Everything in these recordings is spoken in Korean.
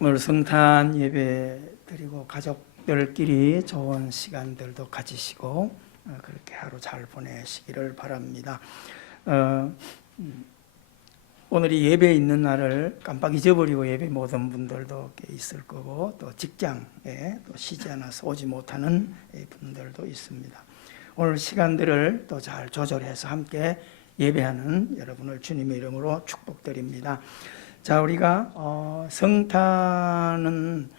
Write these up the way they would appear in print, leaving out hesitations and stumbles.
오늘 성탄 예배 드리고 가족들끼리 좋은 시간들도 가지시고 그렇게 하루 잘 보내시기를 바랍니다. 오늘이 예배 있는 날을 깜빡 잊어버리고 예배 못 온 분들도 있을 거고, 또 직장에 또 쉬지 않아서 오지 못하는 분들도 있습니다. 오늘 시간들을 또 잘 조절해서 함께 예배하는 여러분을 주님의 이름으로 축복드립니다. 자, 우리가 성탄은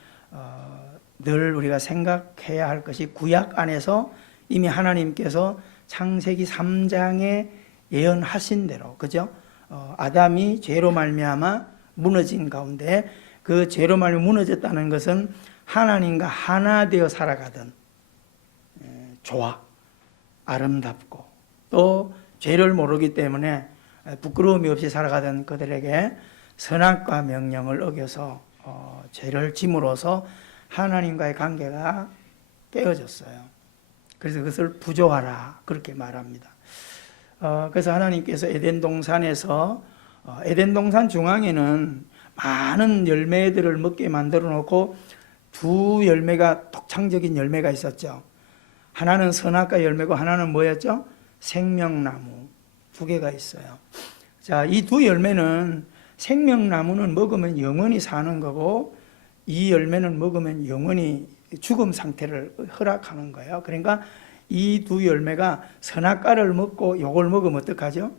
늘 우리가 생각해야 할 것이, 구약 안에서 이미 하나님께서 창세기 3장에 예언하신 대로, 그죠? 아담이 죄로 말미암아 무너진 가운데, 그 죄로 말미암아 무너졌다는 것은 하나님과 하나 되어 살아가던 좋아, 아름답고, 또 죄를 모르기 때문에 부끄러움이 없이 살아가던 그들에게 선악과 명령을 어겨서 죄를 짐으로써 하나님과의 관계가 깨어졌어요. 그래서 그것을 부조하라, 그렇게 말합니다. 그래서 하나님께서 에덴 동산에서 에덴 동산 중앙에는 많은 열매들을 먹게 만들어 놓고 두 열매가, 독창적인 열매가 있었죠. 하나는 선악과 열매고 하나는 뭐였죠? 생명나무. 두 개가 있어요. 자, 이 두 열매는, 생명나무는 먹으면 영원히 사는 거고, 이 열매는 먹으면 영원히 죽음 상태를 허락하는 거예요. 그러니까 이 두 열매가, 선악과를 먹고 이걸 먹으면 어떡하죠?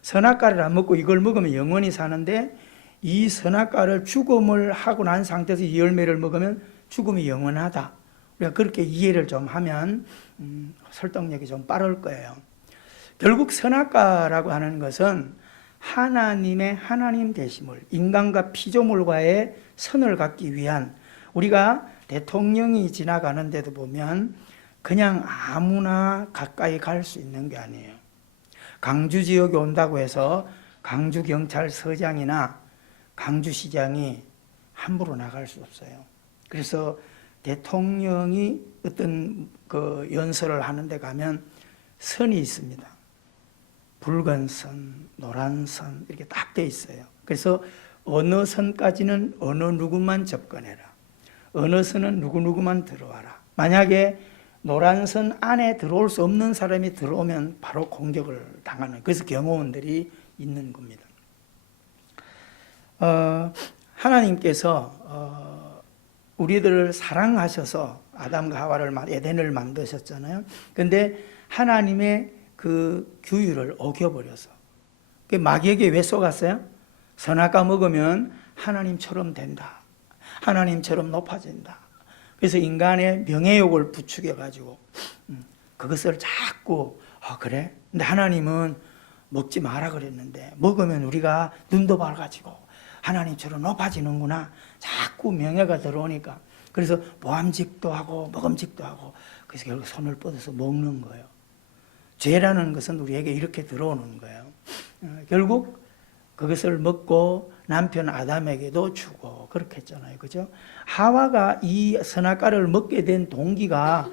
선악과를 안 먹고 이걸 먹으면 영원히 사는데, 이 선악과를 죽음을 하고 난 상태에서 이 열매를 먹으면 죽음이 영원하다. 우리가 그렇게 이해를 좀 하면 설득력이 좀 빠를 거예요. 결국 선악과라고 하는 것은 하나님의 하나님 되심을, 인간과 피조물과의 선을 갖기 위한, 우리가 대통령이 지나가는데도 보면 그냥 아무나 가까이 갈 수 있는 게 아니에요. 강주 지역에 온다고 해서 강주경찰서장이나 강주시장이 함부로 나갈 수 없어요. 그래서 대통령이 어떤 그 연설을 하는데 가면 선이 있습니다. 붉은 선, 노란 선, 이렇게 딱 돼 있어요. 그래서 어느 선까지는 어느 누구만 접근해라, 어느 선은 누구누구만 들어와라. 만약에 노란 선 안에 들어올 수 없는 사람이 들어오면 바로 공격을 당하는, 그래서 경호원들이 있는 겁니다. 하나님께서 우리들을 사랑하셔서 아담과 하와를, 에덴을 만드셨잖아요. 그런데 하나님의 그 규율을 어겨버려서, 마귀에게 왜 속았어요? 선악과 먹으면 하나님처럼 된다, 하나님처럼 높아진다. 그래서 인간의 명예욕을 부추겨가지고 그것을 자꾸, 그래? 근데 하나님은 먹지 마라 그랬는데 먹으면 우리가 눈도 밝아지고 하나님처럼 높아지는구나. 자꾸 명예가 들어오니까, 그래서 모함직도 하고 먹음직도 하고, 그래서 결국 손을 뻗어서 먹는 거예요. 죄라는 것은 우리에게 이렇게 들어오는 거예요. 결국 그것을 먹고 남편 아담에게도 주고 그렇게 했잖아요. 그죠? 하와가 이 선악과를 먹게 된 동기가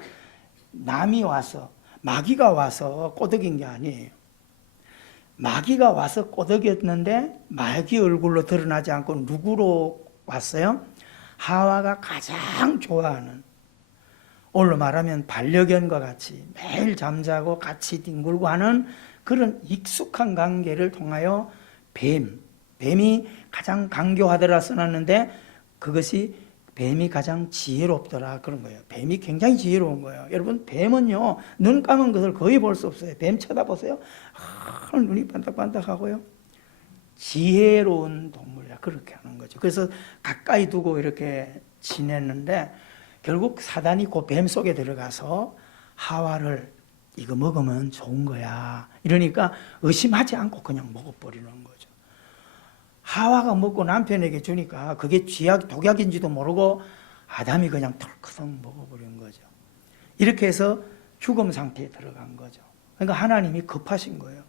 남이 와서, 마귀가 와서 꼬드긴 게 아니에요. 마귀가 와서 꼬드겼는데 마귀 얼굴로 드러나지 않고 누구로 왔어요? 하와가 가장 좋아하는, 오늘로 말하면 반려견과 같이 매일 잠자고 같이 뒹굴고 하는 그런 익숙한 관계를 통하여 뱀이 가장 강교하더라 써놨는데, 그것이 뱀이 가장 지혜롭더라 그런 거예요. 뱀이 굉장히 지혜로운 거예요. 여러분, 뱀은요, 눈 감은 것을 거의 볼 수 없어요. 뱀 쳐다보세요. 눈이 반짝반짝하고요. 지혜로운 동물이라 그렇게 하는 거죠. 그래서 가까이 두고 이렇게 지냈는데, 결국 사단이 그 뱀 속에 들어가서 하와를 이거 먹으면 좋은 거야, 이러니까 의심하지 않고 그냥 먹어버리는 거죠. 하와가 먹고 남편에게 주니까 그게 독약인지도 모르고 아담이 그냥 털커덩 먹어버린 거죠. 이렇게 해서 죽음 상태에 들어간 거죠. 그러니까 하나님이 급하신 거예요.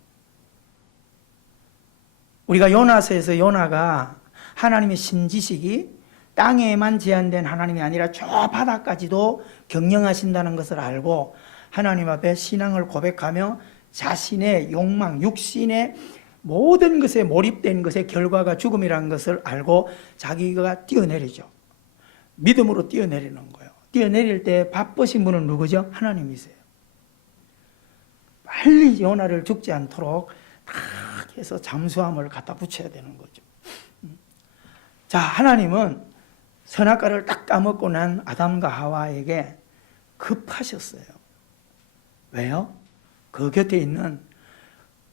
우리가 요나서에서 요나가 하나님의 신지식이 땅에만 제한된 하나님이 아니라 저 바다까지도 경영하신다는 것을 알고 하나님 앞에 신앙을 고백하며 자신의 욕망, 육신의 모든 것에 몰입된 것의 결과가 죽음이라는 것을 알고 자기가 뛰어내리죠. 믿음으로 뛰어내리는 거예요. 뛰어내릴 때 바쁘신 분은 누구죠? 하나님이세요. 빨리 요나를 죽지 않도록 딱 해서 잠수함을 갖다 붙여야 되는 거죠. 자, 하나님은 선악과를 딱 까먹고 난 아담과 하와에게 급하셨어요. 왜요? 그 곁에 있는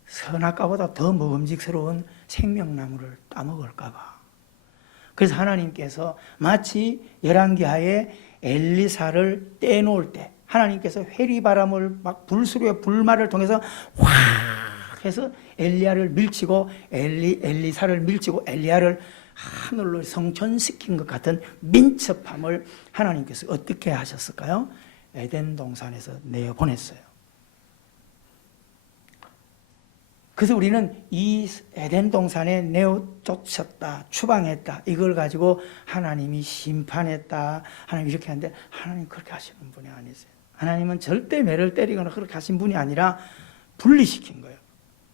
선악과보다 더 먹음직스러운 생명나무를 따먹을까 봐. 그래서 하나님께서 마치 열왕기하에 엘리사를 떼놓을 때 하나님께서 회리바람을 막 불수로의 불말을 통해서 확 해서 엘리야를 밀치고 엘리사를 밀치고 엘리야를 하늘로 성천시킨 것 같은 민첩함을 하나님께서 어떻게 하셨을까요? 에덴 동산에서 내어보냈어요. 그래서 우리는 이 에덴 동산에 내어쫓았다, 추방했다, 이걸 가지고 하나님이 심판했다, 하나님 이렇게 하는데 하나님 그렇게 하시는 분이 아니세요. 하나님은 절대 매를 때리거나 그렇게 하신 분이 아니라 분리시킨 거예요.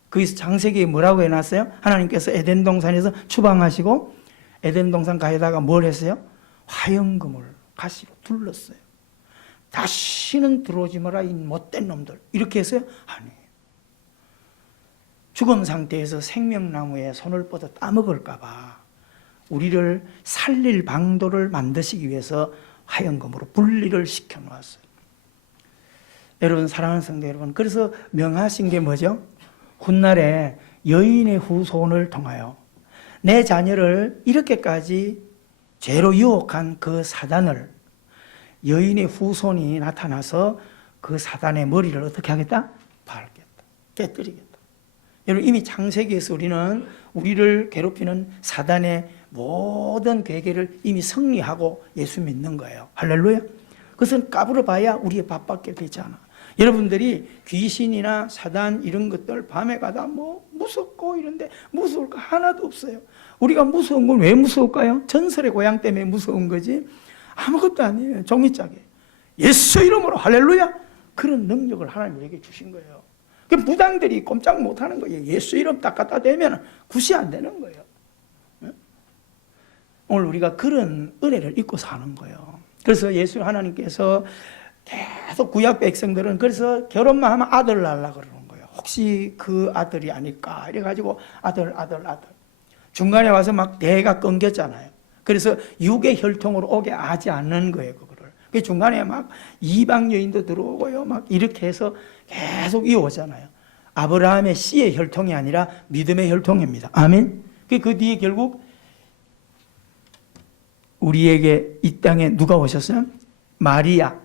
거기서 창세기에 뭐라고 해놨어요? 하나님께서 에덴 동산에서 추방하시고 에덴 동산 가에다가 뭘 했어요? 화영금을 가시로 둘렀어요. 다시는 들어오지 마라 이 못된 놈들, 이렇게 했어요? 아니에요. 죽음 상태에서 생명나무에 손을 뻗어 따먹을까 봐 우리를 살릴 방도를 만드시기 위해서 화영금으로 분리를 시켜 놓았어요. 여러분, 사랑하는 성도 여러분, 그래서 명하신 게 뭐죠? 훗날에 여인의 후손을 통하여 내 자녀를 이렇게까지 죄로 유혹한 그 사단을 여인의 후손이 나타나서 그 사단의 머리를 어떻게 하겠다? 밟겠다, 깨뜨리겠다. 여러분, 이미 창세기에서 우리는 우리를 괴롭히는 사단의 모든 괴계를 이미 승리하고 예수 믿는 거예요. 할렐루야. 그것은 까불어 봐야 우리의 밥밖에 되지 않아. 여러분들이 귀신이나 사단 이런 것들 밤에 가다 뭐 무섭고 이런데 무서울 거 하나도 없어요. 우리가 무서운 건 왜 무서울까요? 전설의 고향 때문에 무서운 거지 아무것도 아니에요. 종이짝에 예수 이름으로 할렐루야, 그런 능력을 하나님 우리에게 주신 거예요. 그 무당들이 꼼짝 못하는 거예요. 예수 이름 딱 갖다 대면 굿이 안 되는 거예요. 오늘 우리가 그런 은혜를 입고 사는 거예요. 그래서 예수 하나님께서 계속 구약 백성들은 그래서 결혼만 하면 아들 낳으려고 그러는 거예요. 혹시 그 아들이 아닐까 이래가지고 아들 중간에 와서 막 대가 끊겼잖아요. 그래서 육의 혈통으로 오게 하지 않는 거예요. 그거를. 그 중간에 막 이방 여인도 들어오고요, 막 이렇게 해서 계속 이어오잖아요. 아브라함의 씨의 혈통이 아니라 믿음의 혈통입니다. 아멘. 그 뒤에 결국 우리에게 이 땅에 누가 오셨어요? 마리아,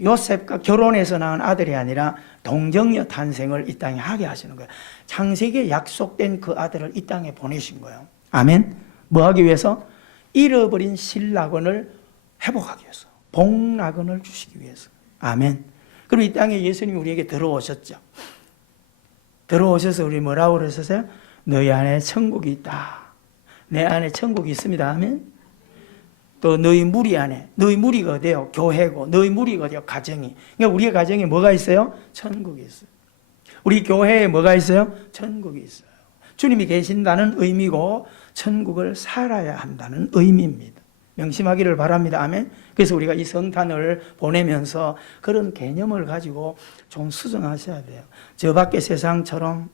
요셉과 결혼해서 낳은 아들이 아니라 동정녀 탄생을 이 땅에 하게 하시는 거예요. 창세기에 약속된 그 아들을 이 땅에 보내신 거예요. 아멘. 뭐 하기 위해서? 잃어버린 신라건을 회복하기 위해서, 복락건을 주시기 위해서. 아멘. 그리고 이 땅에 예수님이 우리에게 들어오셨죠. 들어오셔서 우리 뭐라고 그러셨어요? 너희 안에 천국이 있다. 내 안에 천국이 있습니다. 아멘. 또 너희 무리 안에, 너희 무리가 어디요? 교회고, 너희 무리가 어디요? 가정이. 그러니까 우리의 가정에 뭐가 있어요? 천국이 있어요. 우리 교회에 뭐가 있어요? 천국이 있어요. 주님이 계신다는 의미고 천국을 살아야 한다는 의미입니다. 명심하기를 바랍니다. 아멘. 그래서 우리가 이 성탄을 보내면서 그런 개념을 가지고 좀 수정하셔야 돼요. 저 밖에 세상처럼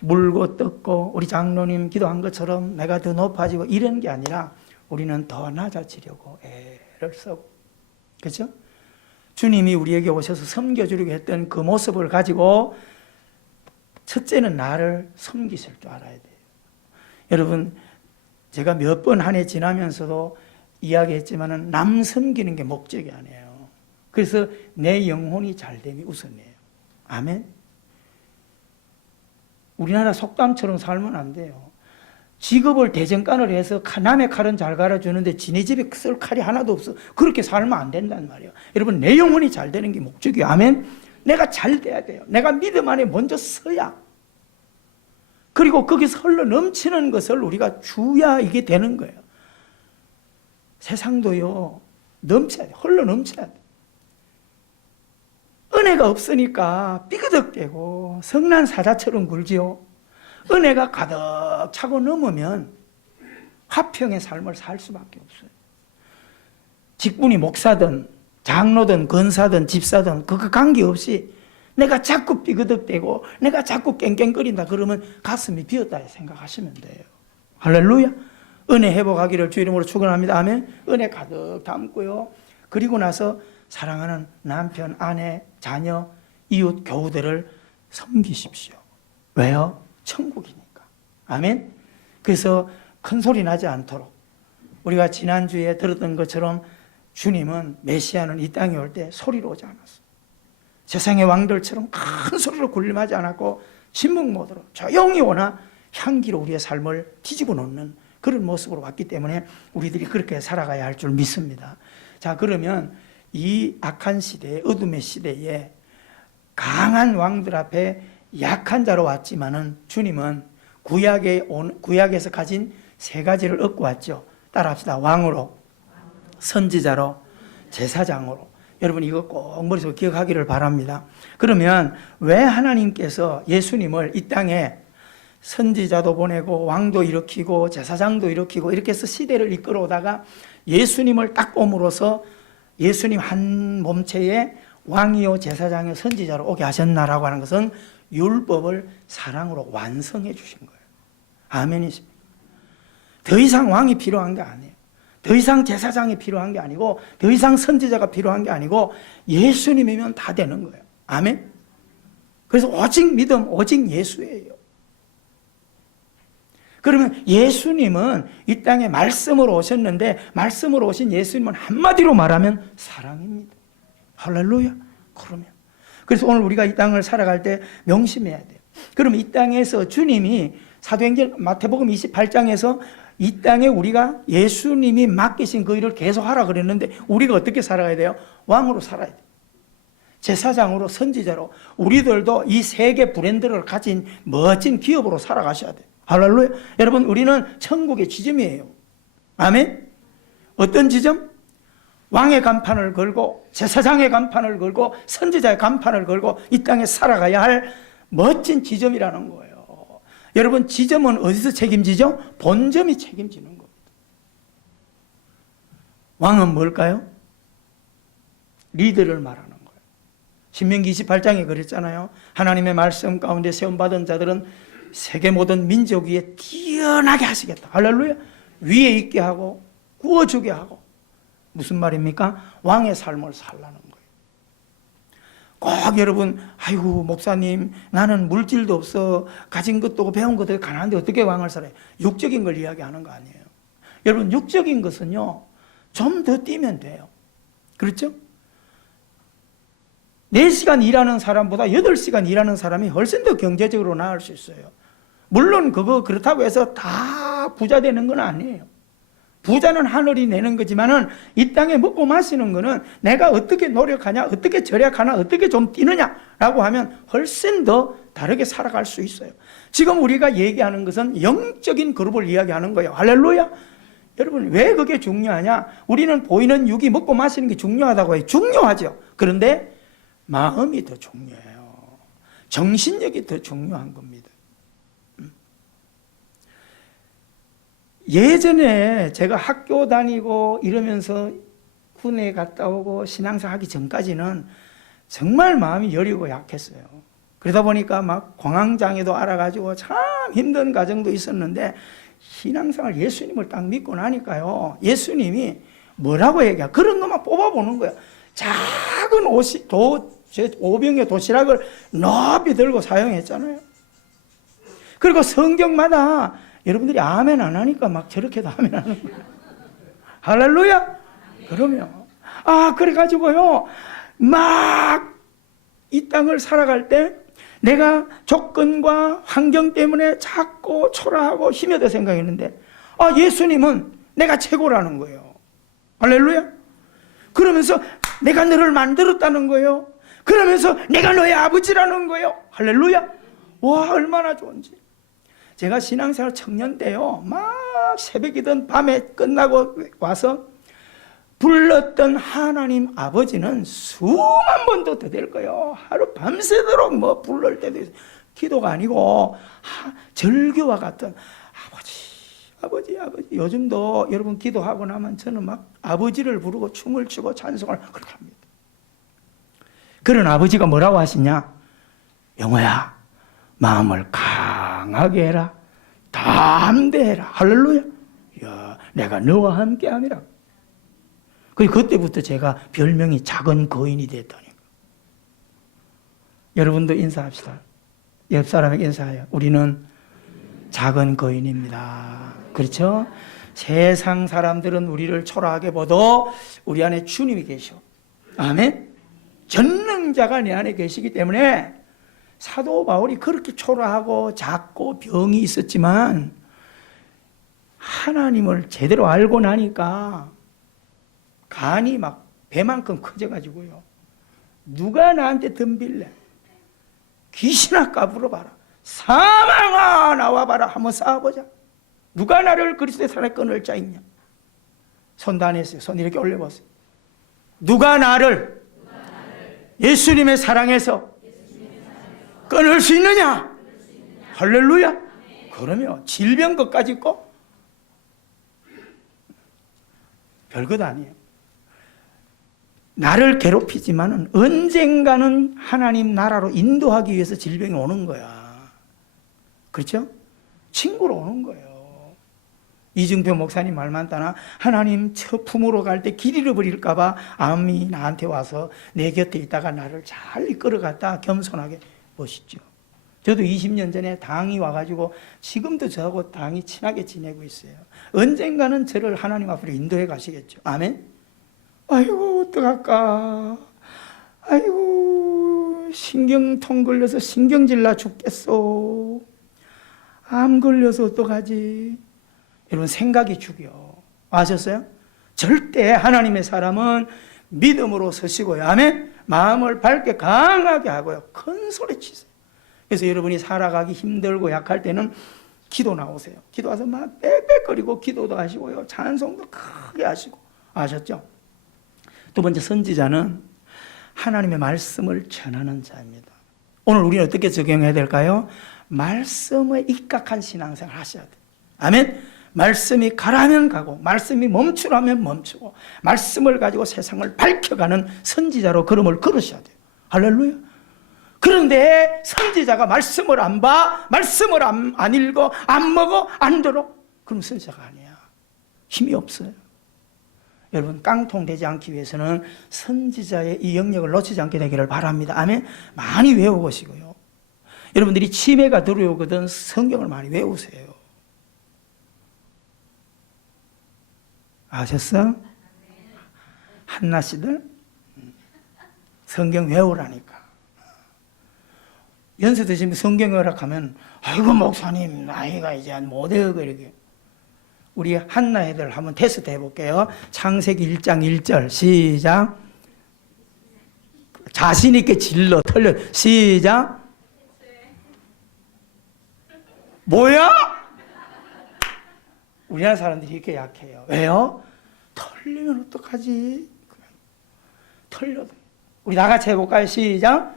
물고 뜯고 우리 장로님 기도한 것처럼 내가 더 높아지고 이런 게 아니라 우리는 더 낮아지려고 애를 쓰고, 그렇죠? 주님이 우리에게 오셔서 섬겨주려고 했던 그 모습을 가지고 첫째는 나를 섬기실 줄 알아야 돼요. 여러분, 제가 몇 번 한 해 지나면서도 이야기했지만은 남 섬기는 게 목적이 아니에요. 그래서 내 영혼이 잘됨이 우선이에요. 아멘. 우리나라 속담처럼 살면 안 돼요. 직업을 대전간을 해서 남의 칼은 잘 갈아주는데 지네 집에 쓸 칼이 하나도 없어. 그렇게 살면 안 된단 말이에요. 여러분, 내 영혼이 잘 되는 게 목적이에요. 아멘. 내가 잘 돼야 돼요. 내가 믿음 안에 먼저 서야. 그리고 거기서 흘러 넘치는 것을 우리가 주야 이게 되는 거예요. 세상도요, 넘쳐야 돼. 흘러 넘쳐야 돼. 은혜가 없으니까 삐그덕대고 성난 사자처럼 굴지요. 은혜가 가득 차고 넘으면 화평의 삶을 살 수밖에 없어요. 직분이 목사든 장로든 권사든 집사든 그거 관계없이 내가 자꾸 삐그덕대고 내가 자꾸 깽깽거린다 그러면 가슴이 비었다 생각하시면 돼요. 할렐루야. 은혜 회복하기를 주 이름으로 축원합니다. 아멘. 은혜 가득 담고요. 그리고 나서 사랑하는 남편, 아내, 자녀, 이웃, 교우들을 섬기십시오. 왜요? 천국이니까. 아멘. 그래서 큰 소리 나지 않도록 우리가 지난주에 들었던 것처럼 주님은 메시아는 이 땅에 올 때 소리로 오지 않았어요. 세상의 왕들처럼 큰 소리로 군림하지 않았고 침묵 모드로 조용히 오나 향기로 우리의 삶을 뒤집어 놓는 그런 모습으로 왔기 때문에 우리들이 그렇게 살아가야 할 줄 믿습니다. 자, 그러면 이 악한 시대에, 어둠의 시대에 강한 왕들 앞에 약한 자로 왔지만은 주님은 구약에서 가진 세 가지를 얻고 왔죠. 따라합시다. 왕으로, 선지자로, 제사장으로. 여러분 이거 꼭 머릿속에 기억하기를 바랍니다. 그러면 왜 하나님께서 예수님을 이 땅에 선지자도 보내고 왕도 일으키고 제사장도 일으키고 이렇게 해서 시대를 이끌어오다가 예수님을 딱 옴으로써 예수님 한 몸체에 왕이요 제사장이요 선지자로 오게 하셨나라고 하는 것은 율법을 사랑으로 완성해 주신 거예요. 아멘이십니까? 더 이상 왕이 필요한 게 아니에요. 더 이상 제사장이 필요한 게 아니고 더 이상 선지자가 필요한 게 아니고 예수님이면 다 되는 거예요. 아멘. 그래서 오직 믿음, 오직 예수예요. 그러면 예수님은 이 땅에 말씀으로 오셨는데 말씀으로 오신 예수님은 한마디로 말하면 사랑입니다. 할렐루야. 그러면 그래서 오늘 우리가 이 땅을 살아갈 때 명심해야 돼요. 그럼 이 땅에서 주님이 사도행전 마태복음 28장에서 이 땅에 우리가 예수님이 맡기신 그 일을 계속 하라 그랬는데 우리가 어떻게 살아가야 돼요? 왕으로 살아야 돼요. 제사장으로, 선지자로. 우리들도 이 세계 브랜드를 가진 멋진 기업으로 살아가셔야 돼요. 할렐루야. 여러분 우리는 천국의 지점이에요. 아멘. 어떤 지점? 왕의 간판을 걸고 제사장의 간판을 걸고 선지자의 간판을 걸고 이 땅에 살아가야 할 멋진 지점이라는 거예요. 여러분 지점은 어디서 책임지죠? 본점이 책임지는 겁니다. 왕은 뭘까요? 리더를 말하는 거예요. 신명기 28장에 그랬잖아요. 하나님의 말씀 가운데 세움받은 자들은 세계 모든 민족 위에 뛰어나게 하시겠다. 할렐루야. 위에 있게 하고 구워주게 하고. 무슨 말입니까? 왕의 삶을 살라는 거예요. 꼭 여러분, 아이고 목사님 나는 물질도 없어 가진 것도 없고 배운 것도 가난한데 어떻게 왕을 살아요? 육적인 걸 이야기하는 거 아니에요. 여러분 육적인 것은요 좀 더 뛰면 돼요. 그렇죠? 4시간 일하는 사람보다 8시간 일하는 사람이 훨씬 더 경제적으로 나을 수 있어요. 물론 그렇다고 해서 다 부자 되는 건 아니에요. 부자는 하늘이 내는 거지만은 이 땅에 먹고 마시는 거는 내가 어떻게 노력하냐, 어떻게 절약하나, 어떻게 좀 뛰느냐라고 하면 훨씬 더 다르게 살아갈 수 있어요. 지금 우리가 얘기하는 것은 영적인 그룹을 이야기하는 거예요. 할렐루야. 여러분 왜 그게 중요하냐? 우리는 보이는 육이 먹고 마시는 게 중요하다고 해요. 중요하죠. 그런데 마음이 더 중요해요. 정신력이 더 중요한 겁니다. 예전에 제가 학교 다니고 이러면서 군에 갔다 오고 신앙생활 하기 전까지는 정말 마음이 여리고 약했어요. 그러다 보니까 막 공황장애도 알아가지고 참 힘든 과정도 있었는데 신앙생활 예수님을 딱 믿고 나니까요. 예수님이 뭐라고 얘기해? 그런 것만 뽑아보는 거예요. 작은 오병의 도시락을 높이 들고 사용했잖아요. 그리고 성경마다 여러분들이 아멘 안 하니까 막 저렇게도 아멘 하는 거예요. 할렐루야. 그러면 그래가지고요 막 이 땅을 살아갈 때 내가 조건과 환경 때문에 자꾸 초라하고 힘이 더 생각했는데 예수님은 내가 최고라는 거예요. 할렐루야. 그러면서 내가 너를 만들었다는 거예요. 그러면서 내가 너의 아버지라는 거예요. 할렐루야. 와 얼마나 좋은지. 제가 신앙생활 청년 때요 막 새벽이든 밤에 끝나고 와서 불렀던 하나님 아버지는 수만 번도 더 될 거예요. 하루 밤새도록 뭐 부를 때도 있어요. 기도가 아니고 절규와 같은 아버지. 요즘도 여러분 기도하고 나면 저는 막 아버지를 부르고 춤을 추고 찬송을 그렇게 합니다. 그런 아버지가 뭐라고 하시냐? 영호야, 마음을 강하게 해라. 담대해라. 할렐루야. 야, 내가 너와 함께 함이라. 그때부터 제가 별명이 작은 거인이 됐다니까. 여러분도 인사합시다. 옆 사람에게 인사해요. 우리는 작은 거인입니다. 그렇죠? 세상 사람들은 우리를 초라하게 보도 우리 안에 주님이 계셔. 아멘? 전능자가 내 안에 계시기 때문에 사도 바울이 그렇게 초라하고 작고 병이 있었지만 하나님을 제대로 알고 나니까 간이 막 배만큼 커져가지고요. 누가 나한테 덤빌래? 귀신아 까불어봐라. 사망아 나와봐라. 한번 싸워보자. 누가 나를 그리스도의 사랑에 끊을 자 있냐? 손 다 냈어요. 손 이렇게 올려보세요. 누가 나를 예수님의 사랑에서 끊을 수 있느냐? 할렐루야. 그러면 질병 것까지 있고 별것 아니에요. 나를 괴롭히지만은 언젠가는 하나님 나라로 인도하기 위해서 질병이 오는 거야. 그렇죠? 친구로 오는 거예요. 이중표 목사님 말만 따나 하나님 저 품으로 갈 때 길 잃어버릴까 봐 암이 나한테 와서 내 곁에 있다가 나를 잘 이끌어갔다. 겸손하게 보시죠. 저도 20년 전에 당이 와가지고 지금도 저하고 당이 친하게 지내고 있어요. 언젠가는 저를 하나님 앞으로 인도해 가시겠죠. 아멘. 아이고 어떡할까. 아이고 신경통 걸려서 신경질 나 죽겠어. 암 걸려서 어떡하지. 여러분 생각이 죽여. 아셨어요? 절대 하나님의 사람은 믿음으로 서시고요. 아멘. 마음을 밝게 강하게 하고요. 큰 소리 치세요. 그래서 여러분이 살아가기 힘들고 약할 때는 기도 나오세요. 기도와서 막 빽빽거리고 기도도 하시고요. 찬송도 크게 하시고. 아셨죠? 두 번째, 선지자는 하나님의 말씀을 전하는 자입니다. 오늘 우리는 어떻게 적용해야 될까요? 말씀에 입각한 신앙생활 하셔야 돼요. 아멘. 말씀이 가라면 가고 말씀이 멈추라면 멈추고 말씀을 가지고 세상을 밝혀가는 선지자로 걸음을 걸으셔야 돼요. 할렐루야. 그런데 선지자가 말씀을 안 봐, 말씀을 안 읽어, 안 먹어, 안 들어, 그럼 선지자가 아니야. 힘이 없어요. 여러분 깡통되지 않기 위해서는 선지자의 이 영역을 놓치지 않게 되기를 바랍니다. 아멘. 많이 외워보시고요. 여러분들이 치매가 들어오거든 성경을 많이 외우세요. 아셨어? 한나씨들 성경 외우라니까. 연세 드시면 성경 외우라 하면 아이고 목사님 나이가 이제 못 외우고 이렇게. 우리 한나 애들 한번 테스트 해볼게요. 창세기 1장 1절 시작. 자신 있게 질러 털려 시작. 뭐야? 우리나라 사람들이 이렇게 약해요. 왜요? 털리면 어떡하지? 털려도. 우리 다 같이 해볼까요? 시작.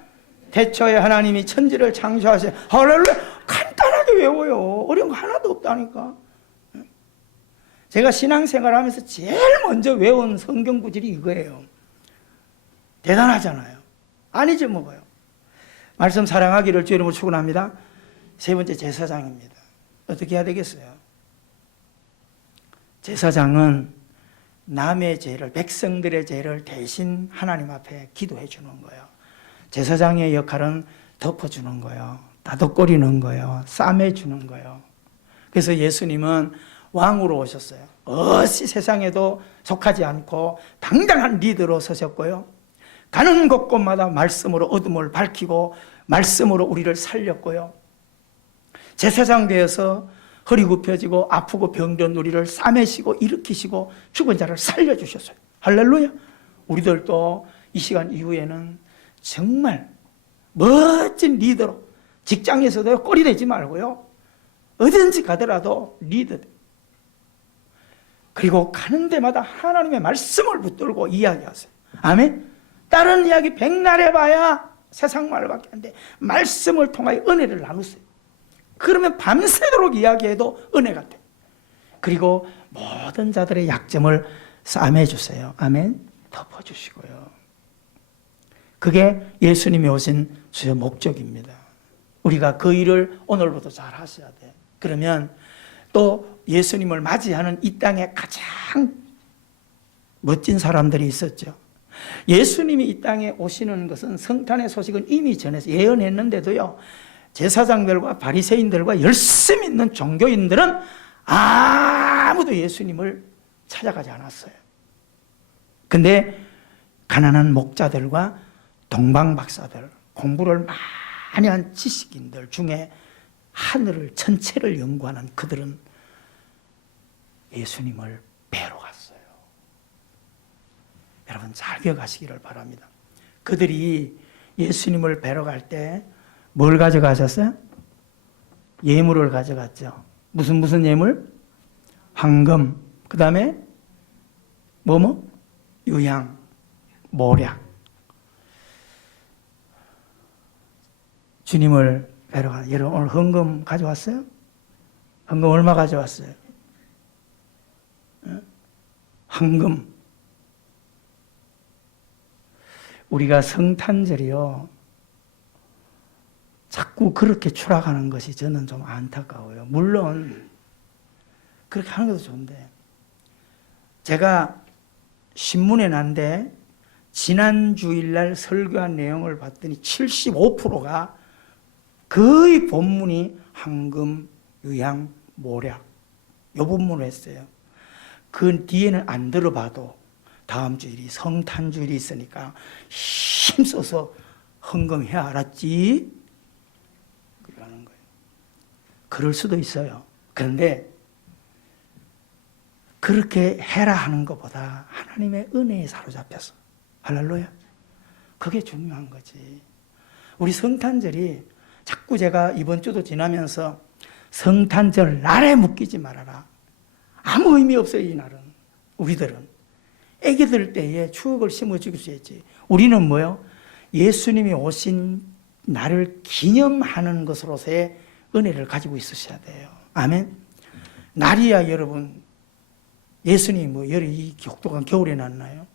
태초에 하나님이 천지를 창조하셔. 할렐루야. 간단하게 외워요. 어려운 거 하나도 없다니까. 제가 신앙생활 하면서 제일 먼저 외운 성경 구절이 이거예요. 대단하잖아요. 아니죠 뭐가요. 말씀 사랑하기를 주 이름으로 축원합니다. 세 번째 제사장입니다. 어떻게 해야 되겠어요? 제사장은 남의 죄를, 백성들의 죄를 대신 하나님 앞에 기도해 주는 거예요. 제사장의 역할은 덮어주는 거예요. 다독거리는 거예요. 싸매주는 거예요. 그래서 예수님은 왕으로 오셨어요. 어찌 세상에도 속하지 않고 당당한 리더로 서셨고요. 가는 곳곳마다 말씀으로 어둠을 밝히고 말씀으로 우리를 살렸고요. 제사장 되어서 허리 굽혀지고 아프고 병든 우리를 싸매시고 일으키시고 죽은 자를 살려주셨어요. 할렐루야. 우리들도 이 시간 이후에는 정말 멋진 리더로 직장에서도 꼴이 되지 말고요. 어딘지 가더라도 리더. 그리고 가는 데마다 하나님의 말씀을 붙들고 이야기하세요. 아멘. 다른 이야기 백날 해봐야 세상 말밖에 안 돼. 말씀을 통하여 은혜를 나누세요. 그러면 밤새도록 이야기해도 은혜가 돼. 그리고 모든 자들의 약점을 싸매 주세요. 아멘. 덮어주시고요. 그게 예수님이 오신 주의 목적입니다. 우리가 그 일을 오늘부터 잘 하셔야 돼. 그러면 또 예수님을 맞이하는 이 땅에 가장 멋진 사람들이 있었죠. 예수님이 이 땅에 오시는 것은 성탄의 소식은 이미 전해서 예언했는데도요, 제사장들과 바리새인들과 열심히 있는 종교인들은 아무도 예수님을 찾아가지 않았어요. 근데 가난한 목자들과 동방박사들, 공부를 많이 한 지식인들 중에 하늘을 전체를 연구하는 그들은 예수님을 뵈러 갔어요. 여러분 잘 기억하시기를 바랍니다. 그들이 예수님을 뵈러 갈 때 뭘 가져가셨어요? 예물을 가져갔죠. 무슨 예물? 황금, 그 다음에 유향, 모략. 주님을 뵈러 가. 여러분 오늘 헌금 가져왔어요? 헌금 얼마 가져왔어요? 황금. 우리가 성탄절이요, 자꾸 그렇게 추락하는 것이 저는 좀 안타까워요. 물론 그렇게 하는 것도 좋은데, 제가 신문에 난데 지난 주일날 설교한 내용을 봤더니 75%가 거의 본문이 황금, 유향, 모략 이 본문을 했어요. 그 뒤에는 안 들어봐도 다음 주일이 성탄주일이 있으니까 힘써서 헌금해야 알았지? 그러는 거예요. 그럴 수도 있어요. 그런데 그렇게 해라 하는 것보다 하나님의 은혜에 사로잡혀서, 할렐루야, 그게 중요한 거지. 우리 성탄절이 자꾸 제가 이번 주도 지나면서 성탄절 날에 묶이지 말아라. 아무 의미 없어요. 이 날은. 우리들은 애기들 때에 추억을 심어주기 위해지. 우리는 뭐요? 예수님이 오신 날을 기념하는 것으로서의 은혜를 가지고 있으셔야 돼요. 아멘. 날이야 여러분, 예수님 이 독특한 겨울에 났나요?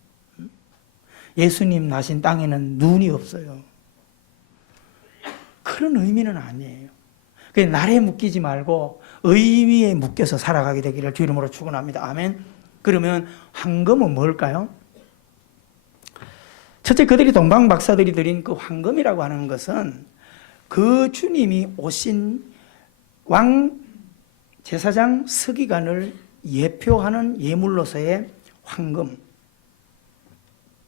예수님 나신 땅에는 눈이 없어요. 그런 의미는 아니에요. 그 날에 묶이지 말고 의미에 묶여서 살아가게 되기를 주 이름으로 축원합니다. 아멘. 그러면 황금은 뭘까요? 첫째, 그들이 동방박사들이 드린 그 황금이라고 하는 것은 그 주님이 오신 왕 제사장 서기관을 예표하는 예물로서의 황금.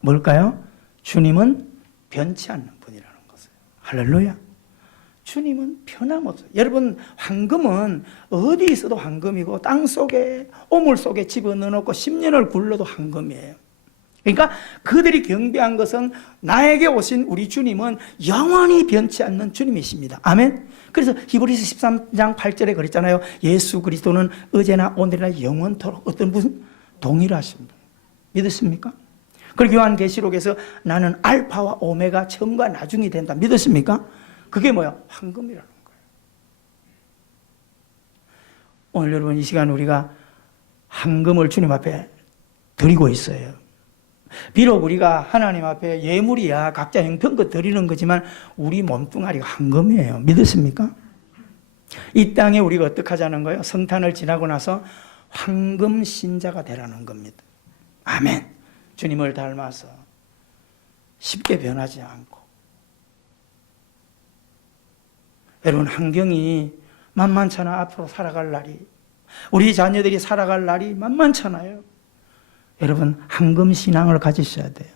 뭘까요? 주님은 변치 않는 분이라는 것이에요. 할렐루야. 주님은 변함없어요. 여러분, 황금은 어디 있어도 황금이고 땅 속에, 오물 속에 집어넣어놓고 10년을 굴러도 황금이에요. 그러니까 그들이 경배한 것은 나에게 오신 우리 주님은 영원히 변치 않는 주님이십니다. 아멘. 그래서 히브리서 13장 8절에 그랬잖아요. 예수 그리스도는 어제나 오늘이나 영원토록 무슨 동일하십니다. 믿으십니까? 그리고 요한계시록에서 나는 알파와 오메가 처음과 나중이 된다. 믿으십니까? 그게 뭐야? 황금이라는 거예요. 오늘 여러분 이 시간 우리가 황금을 주님 앞에 드리고 있어요. 비록 우리가 하나님 앞에 예물이야 각자 형편껏 드리는 거지만 우리 몸뚱아리가 황금이에요. 믿으십니까? 이 땅에 우리가 어떻게 하자는 거예요? 성탄을 지나고 나서 황금 신자가 되라는 겁니다. 아멘. 주님을 닮아서 쉽게 변하지 않고. 여러분, 환경이 만만찮아. 앞으로 살아갈 날이, 우리 자녀들이 살아갈 날이 만만찮아요. 여러분, 황금신앙을 가지셔야 돼요.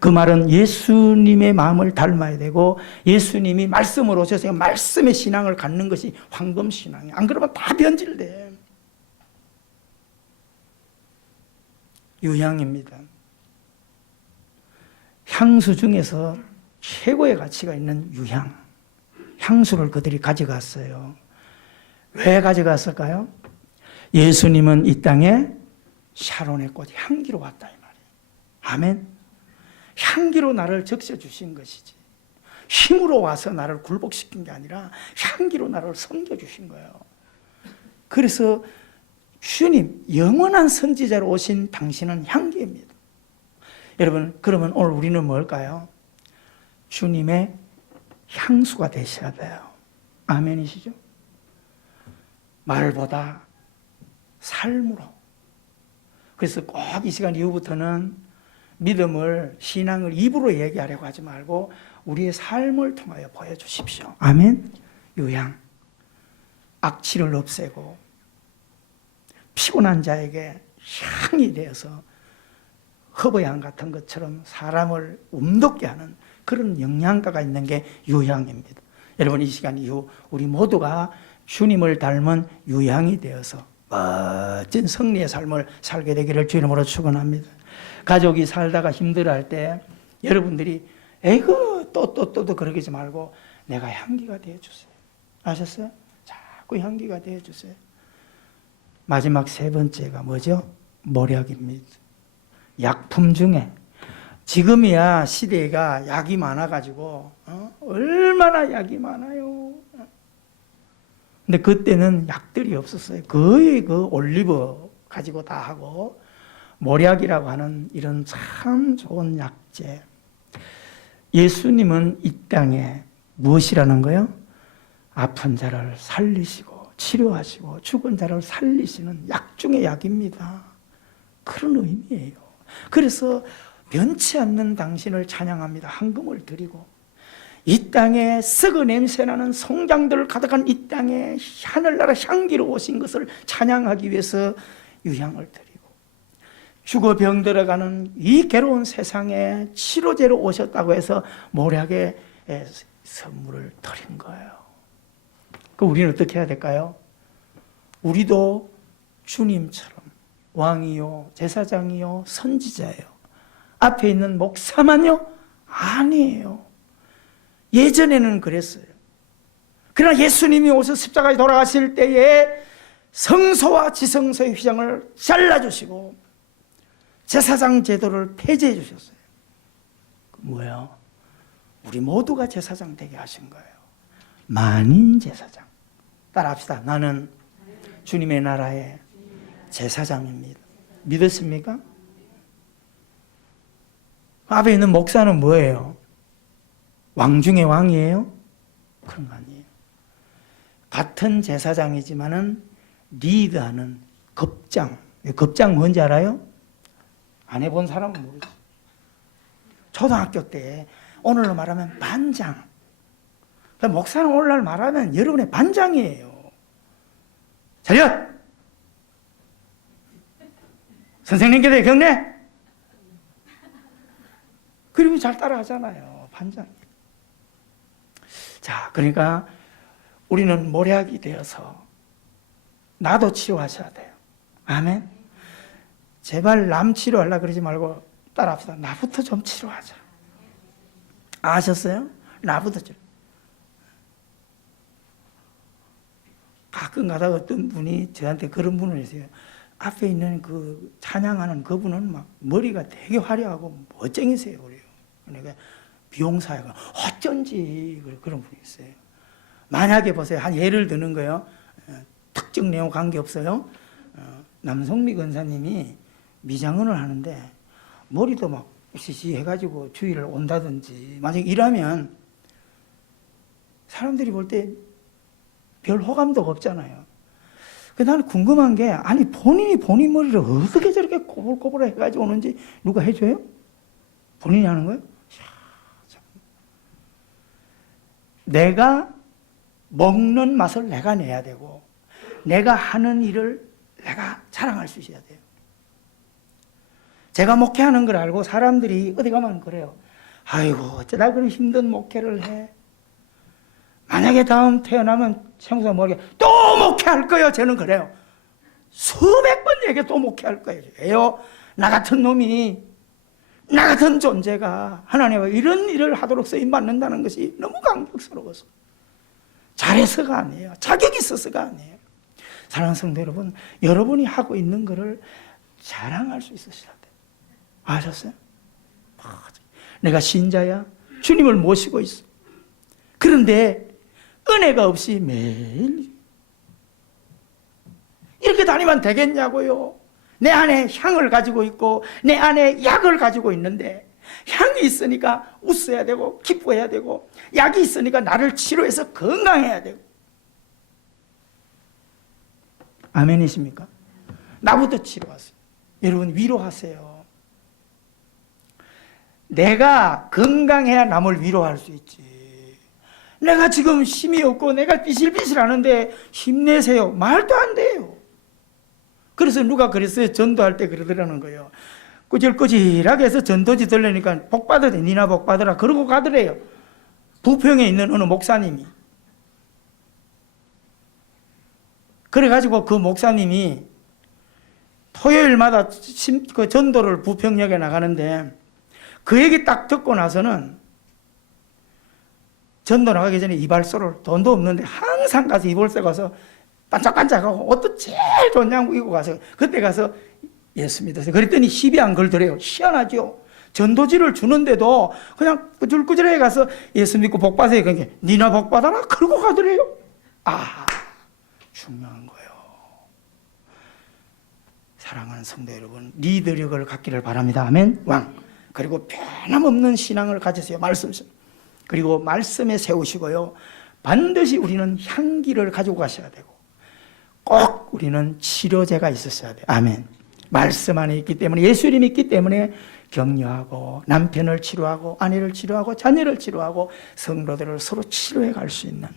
그 말은 예수님의 마음을 닮아야 되고 예수님이 말씀으로 오셔서 말씀의 신앙을 갖는 것이 황금신앙이에요. 안 그러면 다 변질돼. 유향입니다. 향수 중에서 최고의 가치가 있는 유향. 향수를 그들이 가져갔어요. 왜 가져갔을까요? 예수님은 이 땅에 샤론의 꽃 향기로 왔다 이 말이에요. 아멘. 향기로 나를 적셔 주신 것이지. 힘으로 와서 나를 굴복시킨 게 아니라 향기로 나를 섬겨주신 거예요. 그래서 주님, 영원한 선지자로 오신 당신은 향기입니다. 여러분, 그러면 오늘 우리는 뭘까요? 주님의 향수가 되셔야 돼요. 아멘이시죠? 말보다 삶으로. 그래서 꼭 이 시간 이후부터는 믿음을, 신앙을 입으로 얘기하려고 하지 말고 우리의 삶을 통하여 보여주십시오. 아멘. 요양, 악취를 없애고 피곤한 자에게 향이 되어서 허브향 같은 것처럼 사람을 움돋게 하는 그런 영양가가 있는 게 유향입니다. 여러분, 이 시간 이후 우리 모두가 주님을 닮은 유향이 되어서 멋진 승리의 삶을 살게 되기를 주 이름으로 축원합니다. 가족이 살다가 힘들어할 때 여러분들이 에이그 또 그러지 말고 내가 향기가 되어주세요. 아셨어요? 자꾸 향기가 되어주세요. 마지막 세 번째가 뭐죠? 모략입니다. 약품 중에 지금이야 시대가 약이 많아가지고 얼마나 약이 많아요. 근데 그때는 약들이 없었어요. 거의 그 올리브 가지고 다 하고 모략이라고 하는 이런 참 좋은 약재. 예수님은 이 땅에 무엇이라는 거요? 아픈 자를 살리시고 치료하시고 죽은 자를 살리시는 약 중의 약입니다. 그런 의미예요. 그래서 변치 않는 당신을 찬양합니다. 헌금을 드리고 이 땅에 썩어 냄새나는 송장들 가득한 이 땅에 하늘나라 향기로 오신 것을 찬양하기 위해서 유향을 드리고 죽어 병들어가는 이 괴로운 세상에 치료제로 오셨다고 해서 모략의 선물을 드린 거예요. 그럼 우리는 어떻게 해야 될까요? 우리도 주님처럼 왕이요, 제사장이요, 선지자예요. 앞에 있는 목사만요? 아니에요. 예전에는 그랬어요. 그러나 예수님이 오셔서 십자가에 돌아가실 때에 성소와 지성소의 휘장을 잘라주시고 제사장 제도를 폐지해 주셨어요. 뭐예요? 우리 모두가 제사장 되게 하신 거예요. 만인 제사장. 따라합시다. 나는 주님의 나라의 제사장입니다. 믿으십니까? 앞에 있는 목사는 뭐예요? 왕 중의 왕이에요? 그런 거 아니에요. 같은 제사장이지만은 리드하는 급장. 급장 뭔지 알아요? 안 해본 사람은 모르죠. 초등학교 때 오늘로 말하면 반장. 목사는 오늘날 말하면 여러분의 반장이에요. 차렷! 선생님께서 경례! 그리고 잘 따라하잖아요. 반장. 자, 그러니까 우리는 모략이 되어서 나도 치료하셔야 돼요. 아멘. 제발 남 치료하려고 그러지 말고 따라합시다. 나부터 좀 치료하자. 아셨어요? 나부터 치료. 가끔 가다가 어떤 분이 저한테 그런 분을 했어요. 앞에 있는 그 찬양하는 그분은 막 머리가 되게 화려하고 멋쟁이세요. 그래요. 그러니까 비용사회가 어쩐지 그런 분이 있어요. 만약에 보세요. 한 예를 드는 거예요. 특정 내용 관계없어요. 남성미 권사님이 미장원을 하는데 머리도 막 시시해가지고 주의를 온다든지 만약에 이러면 사람들이 볼 때 별 호감도 없잖아요. 나는 궁금한 게 아니 본인이 본인 머리를 어떻게 저렇게 꼬불꼬불 해가지고 오는지 누가 해줘요? 본인이 하는 거예요? 내가 먹는 맛을 내가 내야 되고 내가 하는 일을 내가 자랑할 수 있어야 돼요. 제가 목회하는 걸 알고 사람들이 어디 가면 그래요. 아이고 어쩌다 그런 힘든 목회를 해. 만약에 다음 태어나면 생사 모르게 또 목회할 거예요. 저는 그래요. 수백 번 얘기 또 목회할 거예요. 왜요? 나 같은 놈이 나 같은 존재가 하나님과 이런 일을 하도록 쓰임받는다는 것이 너무 감격스러워서 잘해서가 아니에요. 자격이 있어서가 아니에요. 사랑하는 성도 여러분, 여러분이 하고 있는 것을 자랑할 수 있으셔야 돼요. 아셨어요? 내가 신자야. 주님을 모시고 있어. 그런데 은혜가 없이 매일 이렇게 다니면 되겠냐고요. 내 안에 향을 가지고 있고 내 안에 약을 가지고 있는데 향이 있으니까 웃어야 되고 기뻐해야 되고 약이 있으니까 나를 치료해서 건강해야 되고. 아멘이십니까? 나부터 치료하세요. 여러분 위로하세요. 내가 건강해야 남을 위로할 수 있지. 내가 지금 힘이 없고 내가 삐실삐실하는데 힘내세요. 말도 안 돼요. 그래서 누가 그랬어요? 전도할 때 그러더라는 거예요. 꾸질꾸질하게 해서 전도지 들으니까 복 받으래. 니나 복 받으라. 그러고 가더래요. 부평에 있는 어느 목사님이. 그래가지고 그 목사님이 토요일마다 그 전도를 부평역에 나가는데 그 얘기 딱 듣고 나서는 전도 나가기 전에 이발소를 돈도 없는데 항상 가서 이발소 가서 반짝반짝하고 옷도 제일 좋은 양복 입고 가서 그때 가서 예수 믿었어요. 그랬더니 시비 안 걸더래요. 희한하죠. 전도지를 주는데도 그냥 꾸질꾸질하게 가서 예수 믿고 복 받으세요. 그러니까 니나 복 받아라 그러고 가더래요. 아, 중요한 거예요. 사랑하는 성도 여러분, 리더력을 갖기를 바랍니다. 아멘. 왕. 그리고 변함없는 신앙을 가지세요. 말씀. 그리고 말씀에 세우시고요. 반드시 우리는 향기를 가지고 가셔야 되고 꼭 우리는 치료제가 있었어야 돼요. 아멘. 말씀 안에 있기 때문에 예수 이름이 있기 때문에 격려하고 남편을 치료하고 아내를 치료하고 자녀를 치료하고 성도들을 서로 치료해 갈 수 있는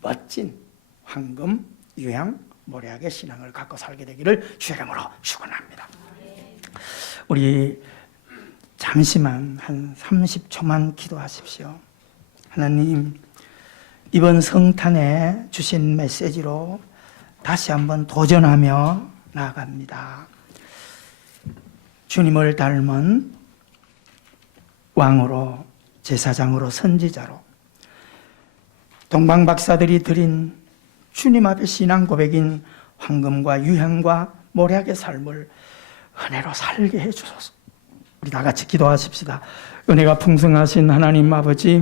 멋진 황금, 유향, 모략의 신앙을 갖고 살게 되기를 주의 이름으로 축원합니다. 우리 잠시만 한 30초만 기도하십시오. 하나님, 이번 성탄에 주신 메시지로 다시 한번 도전하며 나아갑니다. 주님을 닮은 왕으로, 제사장으로, 선지자로 동방박사들이 드린 주님 앞에 신앙 고백인 황금과 유향과 모략의 삶을 은혜로 살게 해주소서. 우리 다 같이 기도하십시다. 은혜가 풍성하신 하나님 아버지,